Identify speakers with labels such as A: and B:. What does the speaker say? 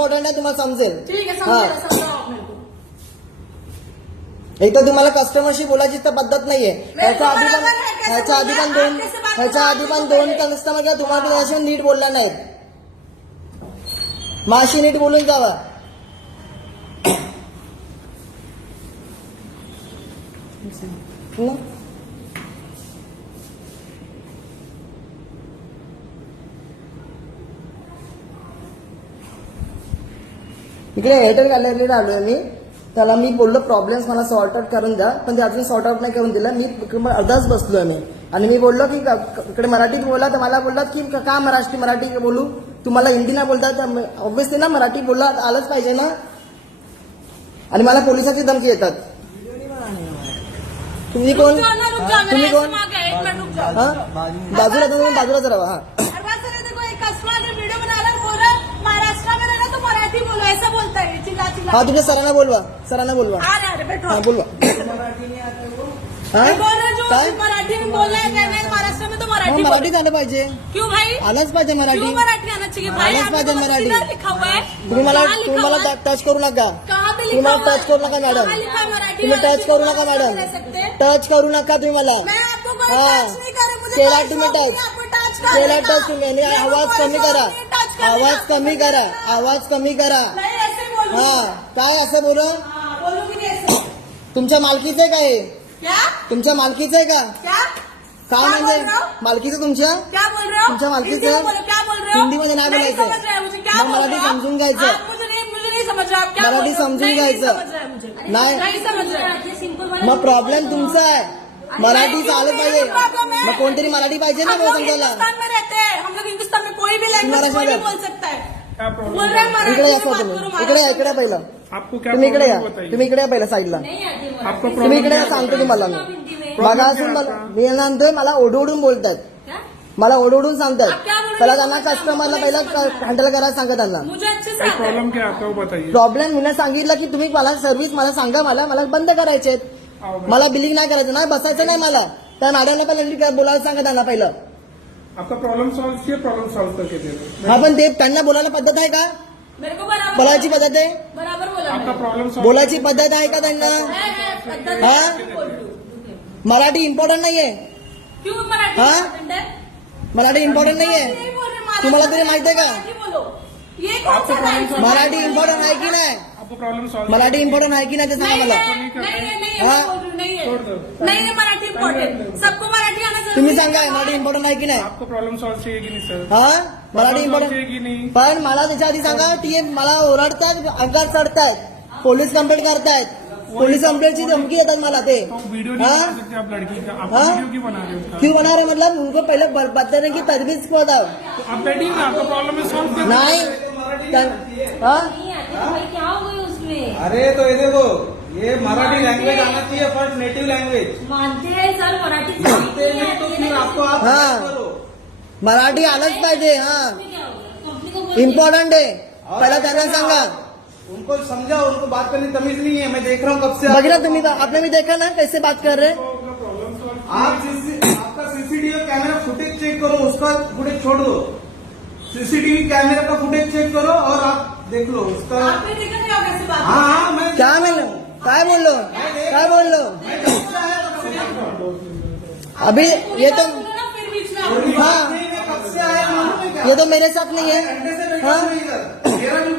A: Important आहे तुम्हाला समजेल.
B: ठीक हा.
A: एक तर तुम्हाला कस्टमरशी बोलायची तर पद्धत नाहीये. ह्याच्या आधी पण
B: कसं
A: ह्याच्या आधी पण
B: बोलणार?
A: दोन
B: कसं बात
A: ह्याच्या आधी पण दोन कस्टमर किंवा तुम्हाला त्याच्याशी नीट बोलल्या नाहीत. माशी नीट बोलून जावा. हं? इकडे एअरटेल गॅलरीला आलोय मी. त्याला मी बोललो प्रॉब्लेम्स मला सॉर्ट आउट करून द्या. पण ते अजून सॉर्ट आउट नाही करून दिलं. मी अर्धाच बसलोय मी. आणि मी बोललो की इकडे मराठीत बोला. तर मला बोललात की क- का मराठी मराठी बोलू? तुम्हाला हिंदी नाही बोलता तर ऑब्व्हियसली ना मराठी बोलला आलंच पाहिजे ना. आणि मला पोलिसाची धमकी येतात. तुम्ही कोण? तुम्ही कोण? बाजूला तुम्ही बाजूलाच राहा हा
B: है हा
A: तुमच्या सरांना बोलवा सरांना बोलवा।
B: है
A: हा बोलवा। हा?
B: हूँ मराठी में है महाराष्ट्र तो मराठी
A: मराठी आलं पाहिजे।
B: क्यों भाई?
A: आलंच पाहिजे मराठी।
B: मराठी आना चाहिए भाई
A: आलंच पाहिजे
B: तो
A: मराठी.
B: लिखा हुआ है।
A: तुम्ही मला तुम्ही मला टच करू नका। तुम्ही मला टच करू नका
B: है?
A: मॅडम
B: है
A: तुम्ही टच करू नका
B: मराठी
A: मॅडम
B: हैं?
A: टच करू नका तुम्ही मला। हाँ।
B: कर
A: केला तुम्ही टच. केला टच तुम्ही
B: को
A: आवाज़ कमी करा। आवाज़ कमी करा। आवाज़ कमी करा। हा काय असं बोल तुमच्या मालकीचं आहे
B: काय?
A: तुमच्या मालकीचं आहे का?
B: काय?
A: म्हणजे? मालकीचं तुमच्या? तुमच्या मालकीचं? हिंदीमध्ये नाही बोलायचं. मग
B: मला
A: समजून घ्यायचं. मराठी समजून घ्यायचं.
B: नाही.
A: मग प्रॉब्लेम तुमचा आहे. मराठी चालत पाहिजे. मग कोणतरी मराठी पाहिजे ना समजायला.
B: हिंदुस्तान में रहते हैं.
C: क्या प्रॉब्लम
B: बोल रहे हैं मराठी
A: इकडे या
B: में बात
A: तुम्ही. इकडे या इकडे पहिलं.
C: आपको क्या
A: तुम्ही इकडे या.
C: प्रॉब्लम बताइए
A: तुम्ही इकडे या पहिलं साईडला.
C: आपको
A: तुम्ही
C: प्रॉब्लम
A: इकडे या, सांगतो तुम्हाला. मी
C: क्या
A: असून मला? मी नंतर मला ओढवडून बोलतात
B: क्या?
A: मला ओढवडून
B: हो?
A: पहिला त्यांना कस्टमरला पहिला. हँडल करायला सांगा त्यांना.
B: मुझे अच्छे से
C: भाई
B: आता है.
C: प्रॉब्लम क्या है आपका वो बताइए
A: प्रॉब्लेम मी सांगितलं की तुम्ही मला सर्व्हिस मला सांगा मला मला बंद करायचे
C: आओ भाई.
A: मला बिलिंग नाही करायचं. नाही बसायचं नाही मला. त्या मॅडमला पहिला बोलायला सांगा त्यांना पहिलं.
C: आपका प्रॉब्लम सॉल्व किया प्रॉब्लम सॉल्व करके दे दो
A: हा। पण ते त्यांना बोलायला पद्धत आहे का?
B: मेरे को बराबर
A: बोलायची पद्धत आहे
B: बराबर बोला
C: आपका प्रॉब्लम सॉल्व
A: बोलायची पद्धत आहे का त्यांना
B: है, है,
A: हाँ?
B: है, हूँ.
A: मराठी इम्पॉर्टंट नाहीये
B: क्यों मराठी
A: हाँ?
B: important है?
A: मराठी इम्पॉर्टंट
B: नहीं
A: नाहीये तुम्हाला तरी माहिती आहे का?
B: मराठी बोलो। ये कौन
C: आपको
B: सा है?
A: मराठी इम्पॉर्टंट आहे की नाही?
C: आपको प्रॉब्लम सॉल्व
A: मराठी इम्पॉर्टंट आहे की नाही? ते सांगा
B: नहीं
A: मला
B: है, नहीं है, नहीं है,
A: हाँ?
B: मैं बोल रही हूँ, नहीं
C: छोड़
B: है
C: दो।
B: नहीं है मराठी इम्पोर्टेंट सबको
A: तुम्ही
B: है.
A: सांगा मराठी इम्पॉर्टंट आहे की नाही?
C: आपको प्रॉब्लम सॉल्व चाहिए कि नहीं सर
A: हा? मराठी इम्पॉर्टंट
C: चाहिए कि नहीं?
A: पण मला त्याच्या आधी सांगा ती मला ओरडतायत अंगात चढतायत पोलीस कंप्लेंट करतायत. पोलीस कंप्लेंटची धमकी येतात मला ते.
C: तो वीडियो नहीं
A: हाँ?
C: बना सकते आप लड़की का. आप
A: हाँ?
C: वीडियो क्यों बना रहे हो उसका
A: क्यों बना रहे मतलब उनको पहले ब- बताने की तजवीज को बताओ?
C: तो आप बैठिए ना आपका प्रॉब्लम सॉल्व कर
A: नहीं त्या- हा?
D: नहीं। आती तो भाई क्या? हो? गई उसमें
E: अरे तो ये देखो ये मराठी लैंग्वेज आना चाहिए फ़र्स्ट नेटिव लैंग्वेज
D: मानते हैं सर मराठी
A: हाँ। मराठी आलंच पाहिजे हा।
D: बोल
A: इम्पॉर्टंट आहे. पहिला त्यांना सांगा.
E: उनको समझाओ उनको बात करने तमीज नहीं है मैं देख रहा हूँ कब से
A: ना तुम्ही आपने भी देखा ना कैसे बात कर रहे
E: आप आपका सीसीटीवी कैमरा फुटेज चेक करो उसका फुटेज छोड़ दो। सीसीटीवी कैमरा का फुटेज चेक करो और आप देख लो उसका
B: आपने देखा क्या कैसे बात
E: हाँ हाँ मैं
A: क्या बोल काय बोललो काय बोललो अभी ये तो ये तो मेरे साथ नहीं है। हाँ।